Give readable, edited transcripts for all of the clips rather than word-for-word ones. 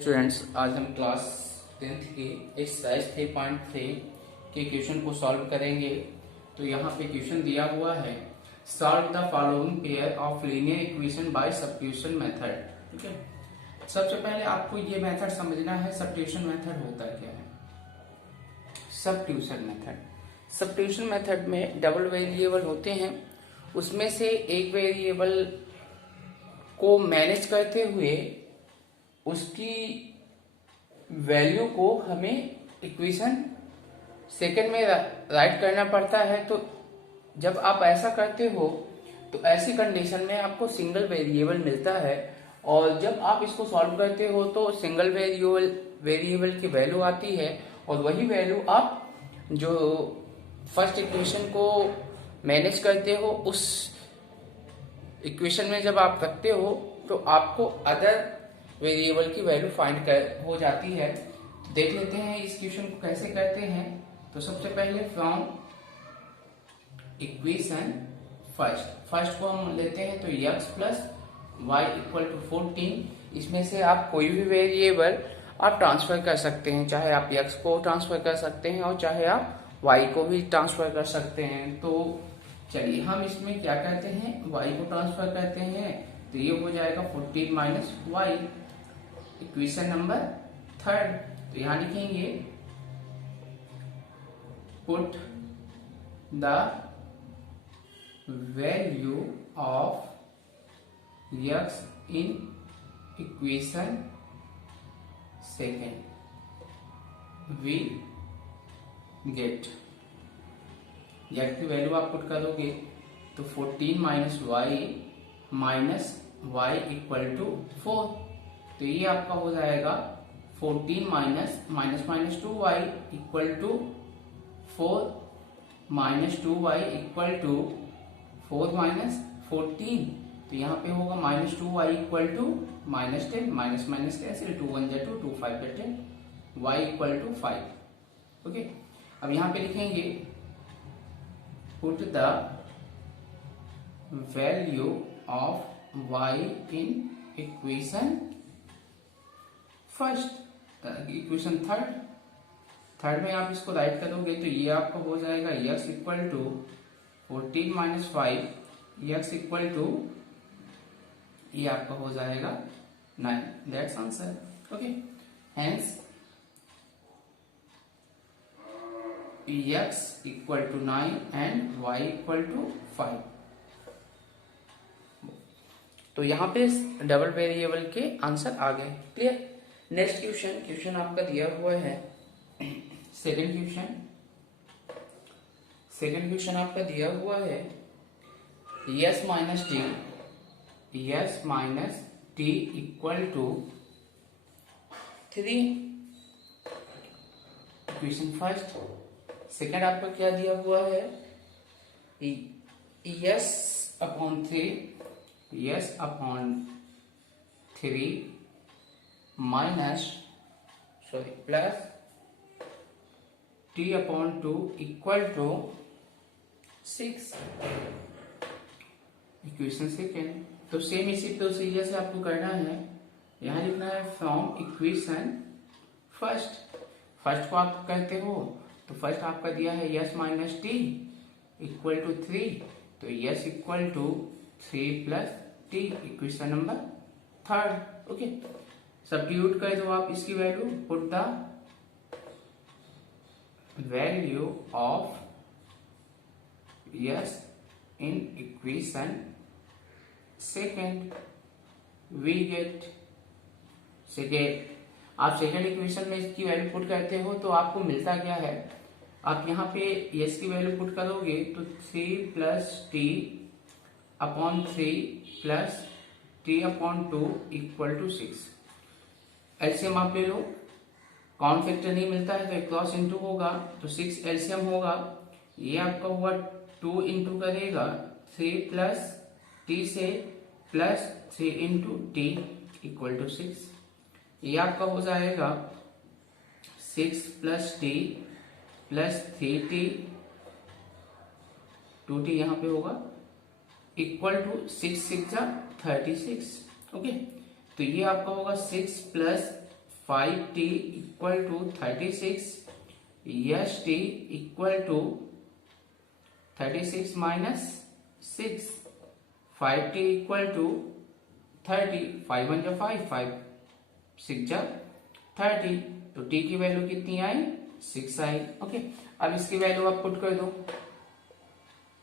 Students, आज हम class 10th की एक्सरसाइज 3.3 के क्वेश्चन को सॉल्व करेंगे। तो यहाँ पे क्वेश्चन दिया हुआ है, solve the following pair of linear equation by substitution method. ठीक है, सबसे पहले आपको ये मेथड समझना है, सब्स्टिट्यूशन मेथड होता क्या है। सब्स्टिट्यूशन मेथड में डबल वेरिएबल होते हैं, उसमें से एक वेरिएबल को मैनेज करते हुए उसकी वैल्यू को हमें इक्वेशन सेकंड में राइट करना पड़ता है। तो जब आप ऐसा करते हो तो ऐसी कंडीशन में आपको सिंगल वेरिएबल मिलता है, और जब आप इसको सॉल्व करते हो तो सिंगल वेरिएबल की वैल्यू आती है, और वही वैल्यू आप जो फर्स्ट इक्वेशन को मैनेज करते हो उस इक्वेशन में जब आप रखते हो तो आपको अदर वेरिएबल की वैल्यू फाइंड हो जाती है। तो देख लेते हैं इस क्वेश्चन को कैसे करते हैं। तो सबसे पहले फ्रॉम इक्वेशन फर्स्ट को हम लेते हैं, तो x plus Y equal to 14। इसमें से आप कोई भी वेरिएबल आप ट्रांसफर कर सकते हैं, चाहे आप x को ट्रांसफर कर सकते हैं और चाहे आप y को भी ट्रांसफर कर सकते हैं। तो चलिए हम इसमें क्या करते हैं, y को ट्रांसफर करते हैं, तो ये हो जाएगा 14 minus Y, equation number third. तो यहां लिखेंगे put the value of x in equation second, we get x की वैल्यू आप पुट करोगे तो 14 माइनस वाई इक्वल टू 4। तो ये आपका हो जाएगा 14 minus 2y equal to 4 minus 2y equal to 4 minus 14। तो यहाँ पे होगा minus 2y equal to minus 10, minus cancel, 2 1 जा 2, 2 5 जा 10, y इक्वल टू 5। ओके, अब यहाँ पे लिखेंगे put the value of y in equation first, equation third में आप इसको राइट करोगे तो ये आपका हो जाएगा x इक्वल टू 14 माइनस 5, x इक्वल टू ये आपका हो जाएगा 9। That's answer. Okay, hence x equal to 9 and y equal to 5। तो यहाँ पे डबल वेरिएबल के आंसर आ गए। क्लियर। नेक्स्ट क्वेश्चन आपका दिया हुआ है, सेकंड क्वेश्चन आपका दिया हुआ है, s minus t equal to 3, equation first. Second आपका क्या दिया हुआ है, s upon 3 minus plus t upon 2 equal to 6, equation second. तो सेम इसी प्रोसीजर से आपको करना है। यहाँ लिखना है फ्रॉम इक्वेशन फर्स्ट को आप करते हो तो फर्स्ट आपका दिया है s minus t equal to 3, तो s equal to 3 plus t, equation number third. Okay, substitute कर दो आप इसकी value, put the value of s in equation second, we get आप सेकेंड इक्वेशन में इसकी वैल्यू पुट करते हो तो आपको मिलता क्या है, आप यहाँ पे s की वैल्यू पुट करोगे तो 3 plus t upon 3 plus t upon 2 equal to 6। LCM आप ले लो, कॉमन फैक्टर नहीं मिलता है तो एक क्रॉस इंटू होगा, तो 6 एलसीएम होगा। ये आपका हुआ 2 इंटू करेगा 3 प्लस टी से plus 3 into t equal to 6। ये आपका हो जाएगा 6 plus T plus 3t, 2t यहाँ पे होगा इक्वल टू 6 6 जा 36। ओके, तो ये आपका होगा 6 plus 5t equal to 36, s t equal to 36 minus 6, 5t equal to 30, 5 1 जा 5, 5 6 जा 30, तो t की वैल्यू कितनी आई? 6 आई। ओके, अब इसकी वैल्यू आप पुट कर दो,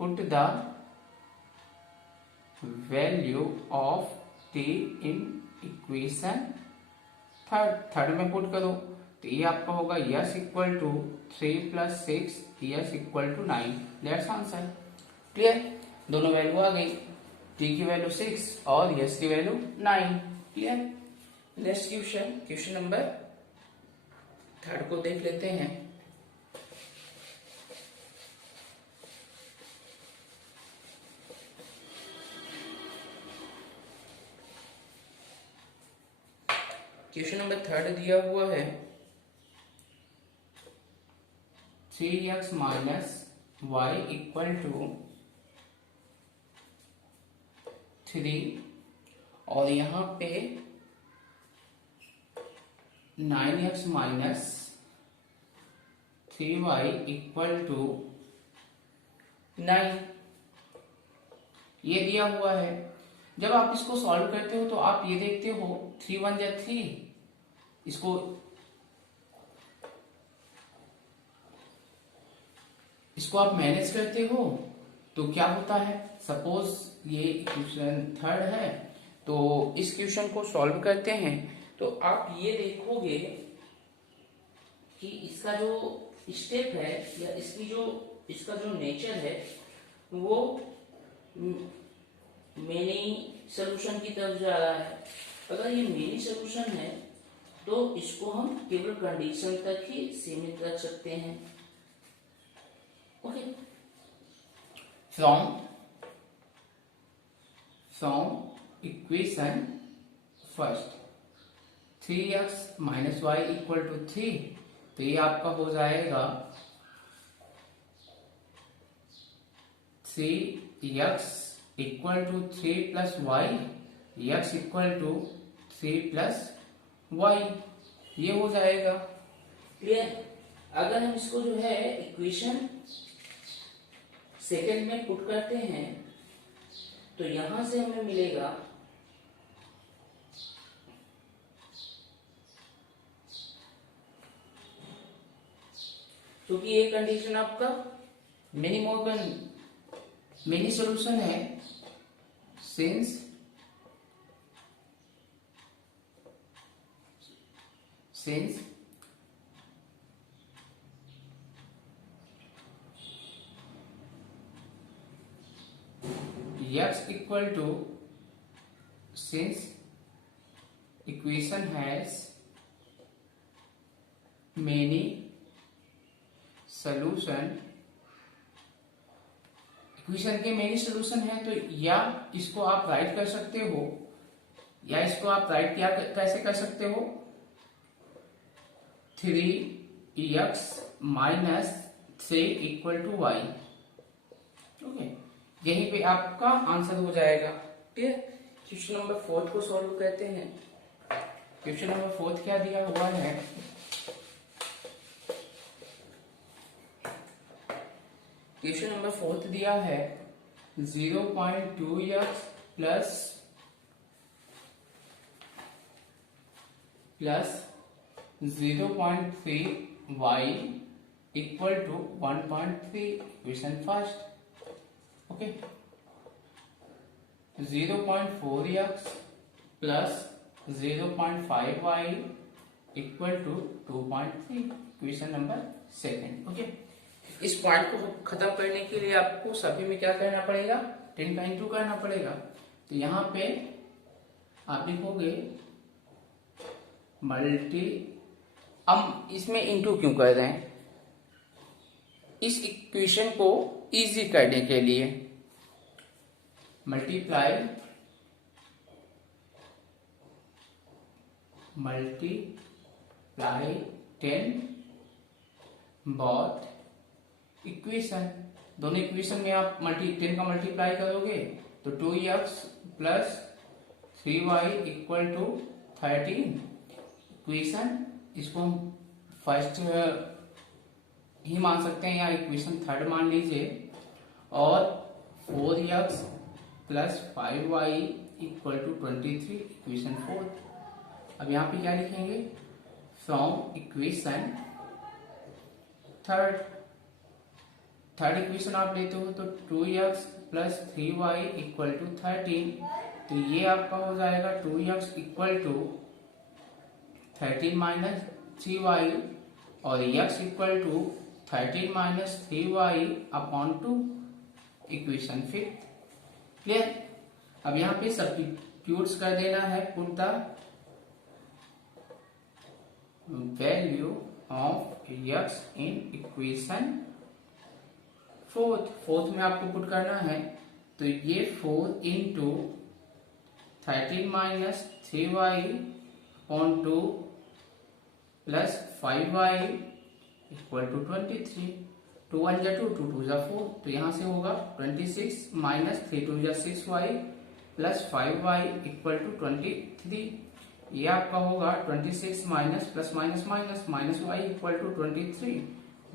put the value of t in equation third में पुट करो, तो ये आपका होगा s equal to 3 plus 6, s equal to 9, that's answer. Clear, दोनों वैल्यू आ गई, t की वैल्यू 6 और यस की value 9। Clear, next question, question number 3 को देख लेते हैं। क्वेश्चन नंबर 3 दिया हुआ है 3x minus y equal to 3 और यहाँ पे 9x minus 3y equal to 9, ये दिया हुआ है। जब आप इसको सॉल्व करते हो तो आप ये देखते हो 3 1 जा 3, इसको आप मैनेज करते हो तो क्या होता है, सपोज ये क्वेश्चन 3 है, तो इस क्वेश्चन को सॉल्व करते हैं तो आप ये देखोगे कि इसका जो स्टेप है या इसका जो नेचर है वो मेनी सॉल्यूशन की तरफ जा रहा है। अगर ये मेनी सॉल्यूशन है तो इसको हम केवल कंडीशन तक ही सीमित रख सकते हैं। Okay, from equation first 3x minus y equal to 3, तो ये आपका हो जाएगा 3x equal to 3 plus y, x equal to 3 plus y, ये हो जाएगा। क्लियर, अगर हम इसको जो है इक्वेशन सेकेंड में पुट करते हैं तो यहां से हमें मिलेगा क्योंकि ये कंडीशन आपका मिनी सॉल्यूशन है, since x equal to, since equation has many solution, equation के मेनी सोल्यूशन है, तो या इसको आप राइट कर सकते हो, या इसको आप राइट क्या कैसे कर सकते हो, 3x minus 3 equal to y. Okay, यहीं पे आपका आंसर हो जाएगा। ठीक है, क्वेश्चन नंबर 4 को सॉल्व करते हैं। क्वेश्चन नंबर 4 क्या दिया हुआ है, क्वेश्चन नंबर 4 दिया है 0.2x plus 0.3y equal to 1.3, equation first. Okay, 0.4x plus 0.5y equal to 2.3, equation number second. Okay, इस पॉइंट को खत्म करने के लिए आपको सभी में क्या करना पड़ेगा, 10 का इंटू करना पड़ेगा। तो यहां पे आप लिखोगे मल्टी, हम इसमें इंटू क्यों कर रहे हैं, इस इक्वेशन को इजी करने के लिए, मल्टीप्लाई 10 बोथ इक्वेशन, दोनों इक्वेशन में आप 10 का मल्टीप्लाई करोगे तो 2x plus 3y equal to 13, equation, इसको हम फर्स्ट ही मान सकते हैं या इक्वेशन थर्ड मान लीजिए, और 4x plus 5y equal to 23 equation fourth. अब यहाँ पे क्या लिखेंगे, फ्रॉम इक्वेशन थर्ड इक्वेशन आप लेते हो तो 2x plus 3y equal to 13, तो ये आपका हो जाएगा 2x equal to 13 minus 3y और x equal to 13 minus 3y upon 2 equation fifth. Clear. अब यहाँ पे सब्स्टिट्यूट्स कर देना है, put the value of x in equation fourth में आपको पुट करना है, तो ये 4 into 13 minus 3y on 2 plus 5y equal to 23, 2 1 जा 2, 2 2 जा 4, तो यहाँ से होगा 26 माइनस 3 2 जा 6y plus 5y equal to 23। ये आपका होगा 26 minus plus minus minus minus y equal to 23,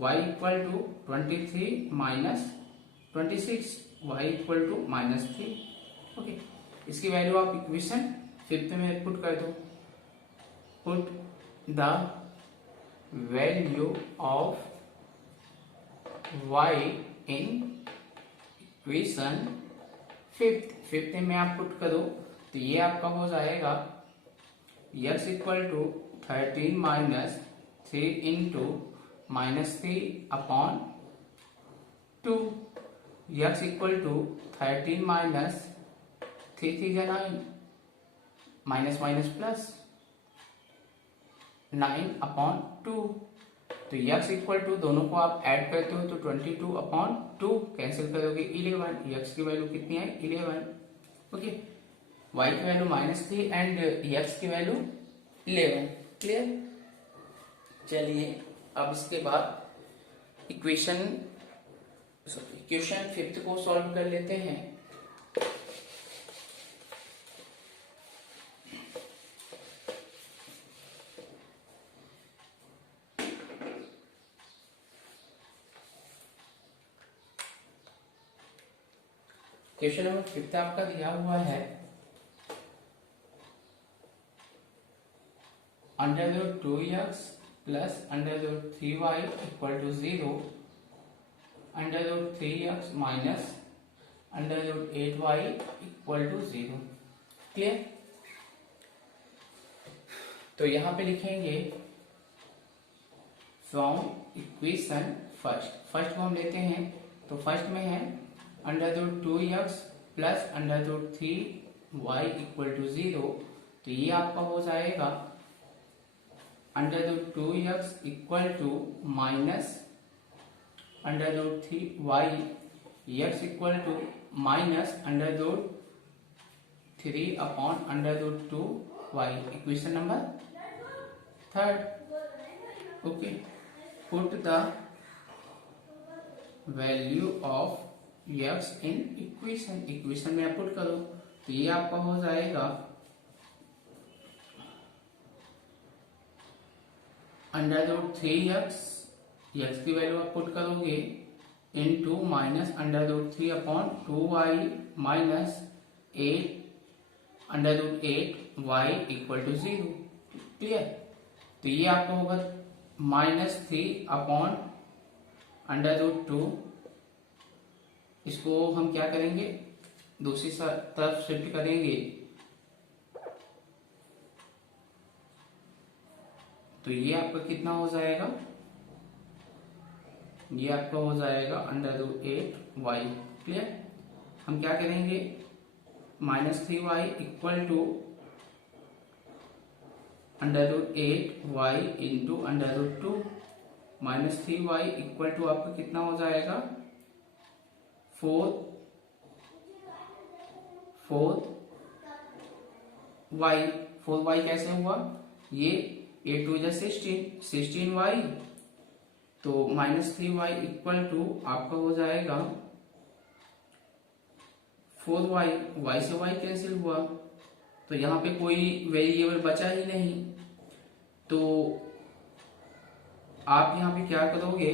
y equal to 23 minus 26, y equal to minus 3। Okay, इसकी वैल्यू आप इक्वेशन फिफ्थ में पुट कर दो। Put the value of y in equation fifth में आप पुट करो, तो ये आपका हो जाएगा x equal to 13 minus 3 into minus 3 upon 2, x equal to 13 minus 3 3 जा 9 माइनस माइनस प्लस 9 अपॉन 2, तो x इक्वल टू दोनों को आप ऐड करते हो तो 22 अपॉन 2 कैंसिल करोगे 11, x की वैल्यू कितनी है 11। ओके, y की वैल्यू -3 एंड x की वैल्यू 11। क्लियर। चलिए अब इसके बाद इक्वेशन फिफ्थ को सॉल्व कर लेते हैं। क्वेश्चन नंबर फिफ्थ आपका दिया हुआ है, under root 2x plus under root 3y equal to 0, under root 3x minus under root 8y equal to 0। Clear. तो यहां पे लिखेंगे फ्रॉम इक्वेशन फर्स्ट को हम लेते हैं, तो फर्स्ट में है under root 2x plus under root 3y equal to 0, तो ये आपका हो जाएगा under root 2x equal to minus under root 3y, x equal to minus under root 3 upon under root 2y equation number third. Okay, put the value of x in equation में आप put करो, तो ये आपका हो जाएगा under root 3x, x की value आप पुट करोगे into minus under root 3 upon 2y minus 8 under root 8y equal to 0। Clear. तो ये आपका होगा -3 अपॉन अंडर रूट 2, इसको हम क्या करेंगे दूसरी तरफ शिफ्ट करेंगे, तो ये आपका कितना हो जाएगा, ये आपका हो जाएगा अंडर रूट 8y। क्लियर। हम क्या करेंगे -3y equal to under root 8y into under root 2, -3y equal to आपका कितना हो जाएगा 4y कैसे हुआ, ये 8 2 जा 16y, तो -3y इक्वल टू आपका हो जाएगा 4y, y से y कैंसिल हुआ, तो यहाँ पे कोई वेरिएबल बचा ही नहीं, तो आप यहाँ पे क्या करोगे,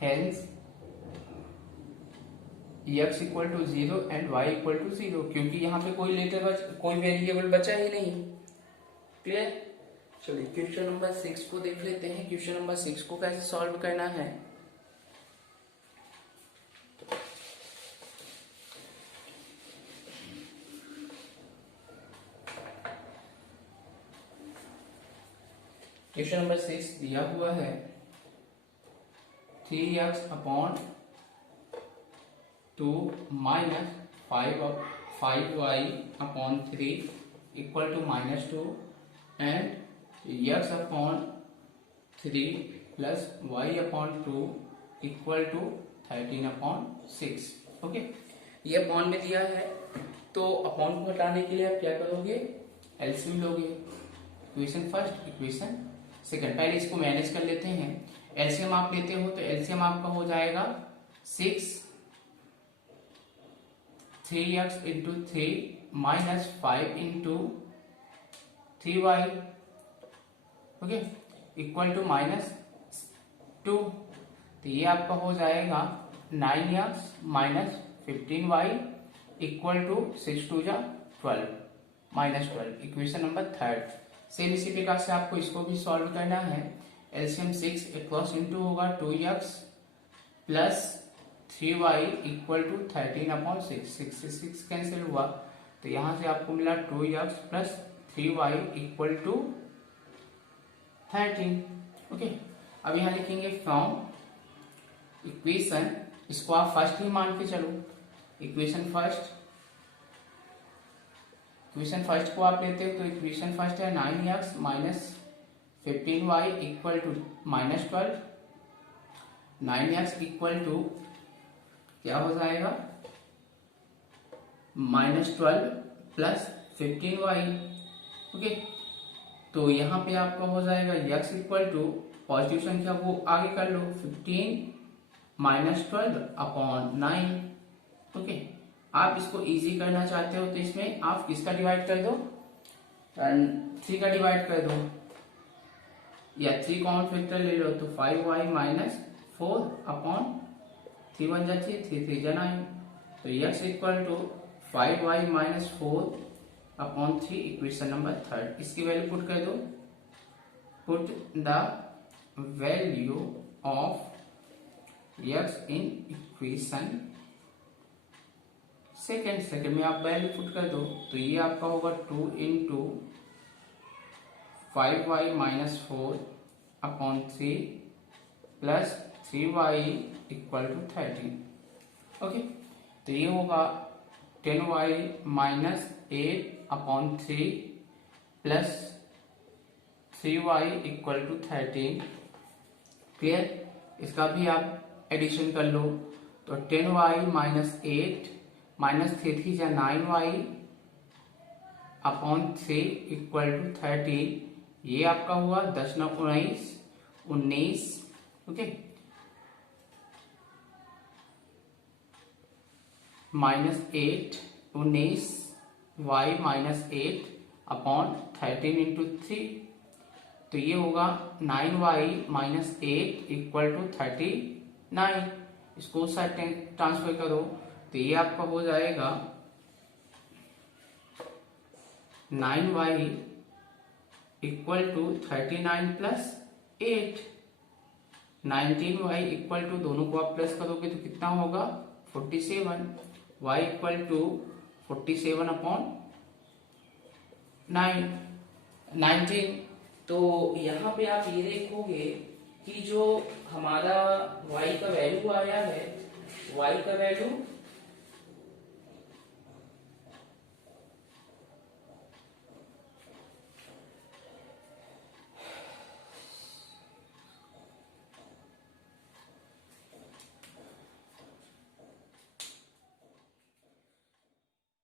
hence x equal to 0 and y equal to 0, क्योंकि यहाँ पे कोई वेरिएबल बचा ही नहीं। क्लियर। चलिए क्वेश्चन नंबर 6 को देख लेते हैं। क्वेश्चन नंबर 6 को कैसे सॉल्व करना है। क्वेश्चन नंबर 6 दिया हुआ है 3x upon 2 minus 5y upon 3 equal to -2 and x upon 3 plus y upon 2 equal to 13 upon 6। Okay, ये अपॉन में दिया है, तो अपॉन को हटाने के लिए आप क्या करोगे, एलसीएम लोगे। Equation first, equation second. पहले इसको मैनेज कर लेते हैं। एलसीएम आप लेते हो तो एलसीएम आपका हो जाएगा 6 3x into 3 minus 5 into 3y, okay, equal to -2। तो ये आपका हो जाएगा 9x minus 15y equal to 6 2 जा 12 -12। Equation number third. सेम इसी प्रकार से आपको इसको भी सॉल्व करना है। एलसीएम 6 क्रॉस इंटू होगा 2x plus 3y equal to 13 upon 6। 6 से 6 कैंसिल हुआ, तो यहां से आपको मिला 2x plus 3y equal to 13। Okay, अब यहां लिखेंगे फ्रॉम इक्वेशन, इसको आप फर्स्ट ही मान के चलो। इक्वेशन फर्स्ट को आप लेते हो तो इक्वेशन फर्स्ट है 9x minus 15y equal to -12। 9x equal to क्या हो जाएगा, -12 प्लस 15y। ओके, तो यहाँ पे आपका हो जाएगा x इक्वल टू पॉजिटिव संख्या वो आगे कर लो, 15 -12 अपॉन 9। ओके, आप इसको इजी करना चाहते हो तो इसमें आप किसका डिवाइड कर दो, 3 का डिवाइड कर दो, या 3 कॉमन फैक्टर ले लो तो 5y माइनस 4 अपॉन 3 1 जा 3 3 3 जा 9। तो x equal to 5y minus 4 upon 3, equation number third. इसकी वैल्यू पुट कर दो। Put the value of x in equation second में आप वैल्यू पुट कर दो, तो ये आपका होगा 2 into 5y minus 4 upon 3 plus 3y equal to 13। Okay, तो ये होगा 10y minus 8 upon 3 plus 3y equal to 13। Clear. इसका भी आप एडिशन कर लो, तो 10y माइनस 8 माइनस 3 3 जा 9y अपॉन 3 इक्वल टू 13। ये आपका हुआ 10 9 19। Okay, -8 19 y minus 8 upon 13 into 3, तो ये होगा 9y माइनस 8 इक्वल टू 39। इसको साइड ट्रांसफर करो तो ये आपका हो जाएगा 9y equal to 39 plus 8। 19y equal to, दोनों को आप प्लस करोगे तो कितना होगा 47। y equal to 47 upon 19। तो यहाँ पे आप ये देखोगे कि जो हमारा y का वैल्यू आया है, y का वैल्यू